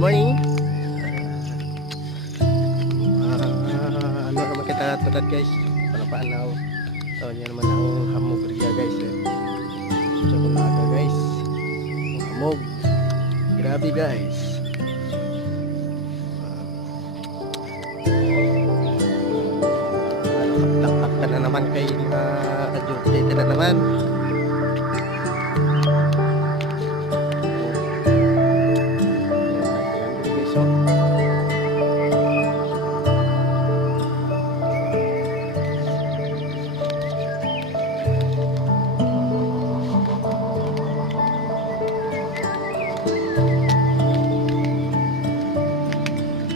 morning. Ano naman kita tulad guys, panapaanaw. So yan naman ang hamog riya guys sa Bulaga guys. Ang hamog. Grabe guys. Lakpak na naman kay mga duty na naman.